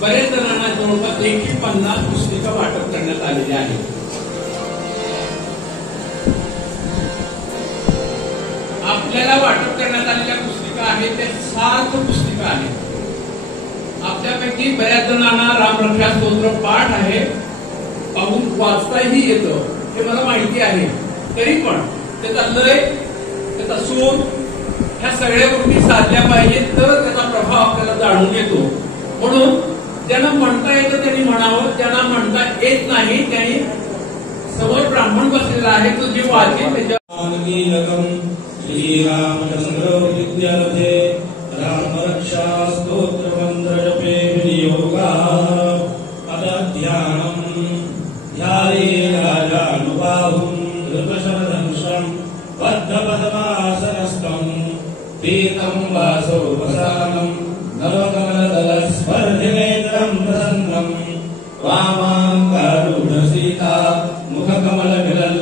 बरेच जणांना जवळपास 150 पुस्तिका वाटप करण्यात आलेल्या आहेत. आपल्याला वाटप करण्यात आलेल्या पुस्तिका आहेत त्या 7 पुस्तिका आहेत. आपल्यापैकी बऱ्याच जणांना रामरक्षा स्तोत्र पाठ आहे, पाहून वाचताही येतं हे मला माहिती आहे. तरी पण त्याचा लय, त्याचा सूर ह्या सगळ्या गोष्टी साधल्या पाहिजेत तर त्याचा प्रभाव आपल्याला जाणून येतो. म्हणून ज्यांना म्हणता येतं त्यांनी म्हणावं, ज्यांना म्हणता येत नाही त्यांनी समोर ब्राह्मण बसलेला आहे तो जे वाचेल त्याच्या श्रीरामचंद्र विद्यालये रामरक्षा स्तोत्र मंत्र जपे विनियोगा अध्यानम ध्याये राजानुबाहुं धृतशरधनुषं बद्धपद्मासनस्थं पीतं वासोपसानं नवकमलदलस्पर्धिनेत्रं प्रसन्नं वामाङ्गारूढसीता मुखकमलमिलन